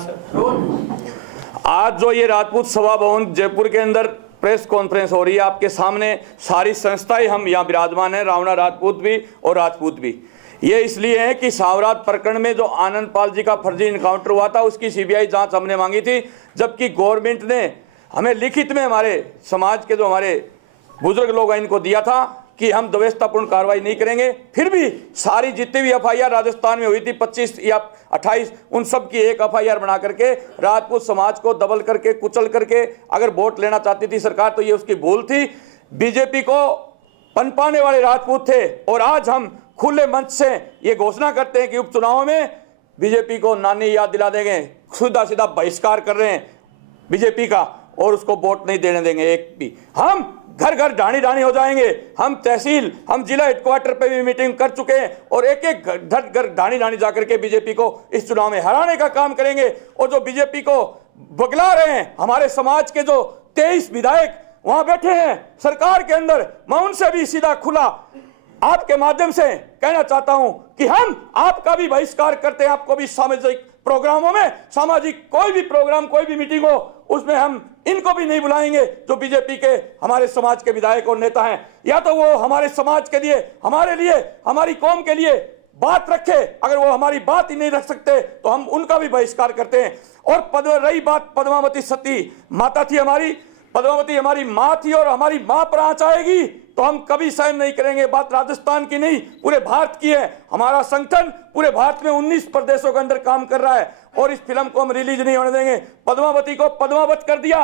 Sir. आज जो ये राजपूत सभा भवन जयपुर के अंदर प्रेस कॉन्फ्रेंस हो रही है, आपके सामने सारी संस्थाएं हम यहाँ विराजमान हैं, रावणा राजपूत भी और राजपूत भी। ये इसलिए है कि सावराज प्रकरण में जो आनंद पाल जी का फर्जी इनकाउंटर हुआ था उसकी सीबीआई जांच हमने मांगी थी, जबकि गवर्नमेंट ने हमें लिखित में हमारे समाज के जो हमारे बुजुर्ग लोग हैं इनको दिया था कि हम व्यवस्थापूर्ण कार्रवाई नहीं करेंगे। फिर भी सारी जितनी भी एफआईआर राजस्थान में हुई थी 25 या 28, उन सब की एक एफआईआर बना करके राजपूत समाज को दबल करके कुचल करके अगर वोट लेना चाहती थी सरकार तो ये उसकी भूल थी। बीजेपी को पनपाने वाले राजपूत थे और आज हम खुले मंच से ये घोषणा करते हैं कि उपचुनाव में बीजेपी को नानी याद दिला देंगे। सीधा सीधा बहिष्कार कर रहे हैं बीजेपी का और उसको वोट नहीं देने देंगे एक भी। हम घर घर ढाणी ढाणी हो जाएंगे, हम तहसील हम जिला हेडक्वार्टर पे भी मीटिंग कर चुके हैं और एक एक घर ढाणी ढाणी जाकर के बीजेपी को इस चुनाव में हराने का काम करेंगे। और जो बीजेपी को बगला रहे हैं हमारे समाज के जो 23 विधायक वहां बैठे हैं सरकार के अंदर, मैं उनसे भी सीधा खुला आपके माध्यम से कहना चाहता हूं कि हम आपका भी बहिष्कार करते हैं। आपको भी सामाजिक प्रोग्रामों में, सामाजिक कोई भी प्रोग्राम कोई भी मीटिंग हो उसमें हम इनको भी नहीं बुलाएंगे जो बीजेपी के हमारे समाज के विधायक और नेता हैं। या तो वो हमारे समाज के लिए, हमारे लिए, हमारी कौम के लिए बात रखे, अगर वो हमारी बात ही नहीं रख सकते तो हम उनका भी बहिष्कार करते हैं। और रही बात पद्मावती सती माता थी हमारी, पद्मावती हमारी माँ थी और हमारी माँ पर आंच आएगी तो हम कभी सहन नहीं करेंगे। बात राजस्थान की नहीं पूरे भारत की है। हमारा संगठन पूरे भारत में 19 प्रदेशों के अंदर काम कर रहा है और इस फिल्म को हम रिलीज नहीं होने देंगे। पद्मावती को पद्मावत कर दिया,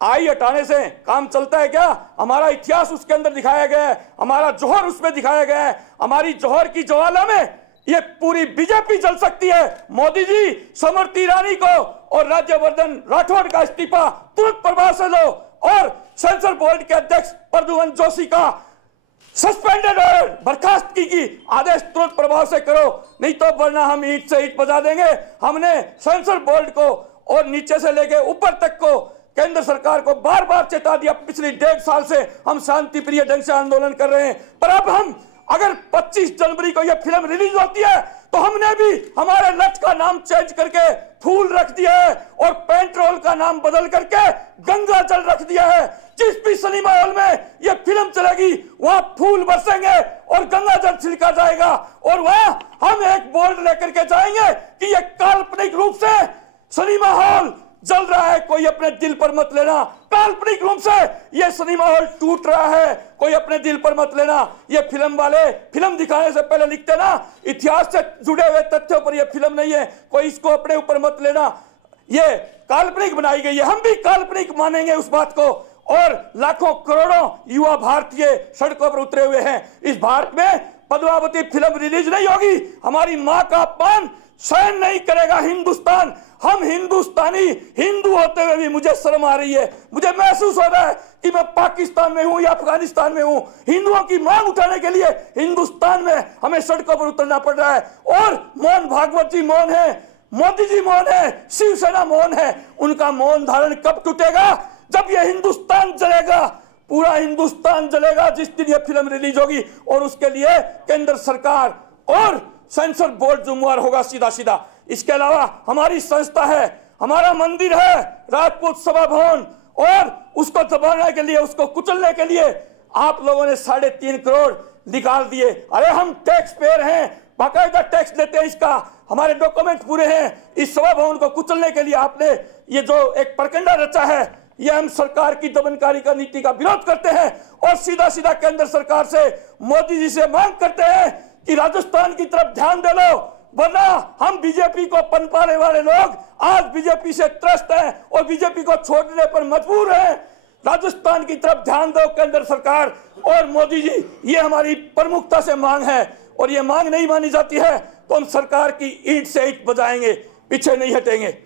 आई हटाने से काम चलता है क्या? हमारा इतिहास उसके अंदर दिखाया गया है, हमारा जौहर उसमें दिखाया गया है। हमारी जौहर की ज्वाला में ये पूरी बीजेपी जल सकती है। मोदी जी स्मृति ईरानी को और राज्यवर्धन राठौड़ का इस्तीफा तुरंत प्रभाव से लो और सेंसर बोर्ड के अध्यक्ष प्रद्युमन जोशी का सस्पेंडेड ऑर्डर बर्खास्त की आदेश तुरंत प्रभाव से करो, नहीं तो वरना हम ईंट से ईंट बजा देंगे। हमने सेंसर बोर्ड को और नीचे से लेके ऊपर तक को केंद्र सरकार को बार बार चेता दिया। पिछली 1.5 साल से हम शांति प्रिय ढंग से आंदोलन कर रहे हैं, पर अब हम अगर 25 जनवरी को यह फिल्म रिलीज होती है तो हमने भी हमारे लक्ष्य का नाम चेंज करके फूल रख दिया है और पेट्रोल का नाम बदल करके गंगा जल रख दिया है। जिस भी सिनेमा हॉल में यह फिल्म चलेगी वहां फूल बरसेंगे और गंगा जल छिड़का जाएगा और वहां हम एक बोर्ड लेकर के जाएंगे कि यह काल्पनिक रूप से सिनेमा हॉल जल रहा है, कोई अपने दिल पर मत लेना। काल्पनिक रूप से ये सिनेमा हॉल टूट रहा है, कोई अपने दिल पर मत लेना। ये फिल्म वाले फिल्म दिखाने से पहले लिखते ना इतिहास से जुड़े हुए तथ्यों पर ये फिल्म नहीं है, कोई इसको अपने ऊपर मत लेना, ये काल्पनिक बनाई गई है। हम भी काल्पनिक मानेंगे उस बात को। और लाखों करोड़ों युवा भारतीय सड़कों पर उतरे हुए हैं। इस भारत में पद्मावती फिल्म रिलीज नहीं होगी, हमारी मां का अपमान सहन नहीं करेगा हिंदुस्तान। हम हिंदुस्तानी, हिंदू होते हुए भी मुझे शर्म आ रही है, मुझे महसूस हो रहा है कि मैं पाकिस्तान में हूं या अफगानिस्तान में हूं। हिंदुओं की मांग उठाने के लिए हिंदुस्तान में हमें सड़कों पर उतरना पड़ रहा है। और मोहन भागवत जी मौन है, मोदी जी मौन है, शिवसेना मौन है। उनका मौन धारण कब टूटेगा? जब यह हिंदुस्तान जलेगा, पूरा हिंदुस्तान जलेगा जिस दिन यह फिल्म रिलीज होगी। और उसके लिए केंद्र सरकार और सेंसर बोर्ड जिम्मेवार होगा सीधा सीधा। इसके अलावा हमारी संस्था है, हमारा मंदिर है राजपूत सभा भवन, और उसको दबाने के लिए, उसको कुचलने के लिए आप लोगों ने 3.5 करोड़ निकाल दिए। अरे हम टैक्स पेयर हैं, बाकायदा टैक्स देते हैं, इसका हमारे डॉक्यूमेंट पूरे हैं। इस सभा भवन को कुचलने के लिए आपने ये जो एक प्रकंडा रचा है, ये हम सरकार की दमनकारी का नीति का विरोध करते हैं और सीधा सीधा केंद्र सरकार से, मोदी जी से मांग करते हैं कि राजस्थान की तरफ ध्यान दे लो, वरना हम बीजेपी को पनपाने वाले लोग आज बीजेपी से त्रस्त हैं और बीजेपी को छोड़ने पर मजबूर हैं। राजस्थान की तरफ ध्यान दो केंद्र सरकार और मोदी जी, ये हमारी प्रमुखता से मांग है। और ये मांग नहीं मानी जाती है तो हम सरकार की ईंट से ईंट बजाएंगे, पीछे नहीं हटेंगे।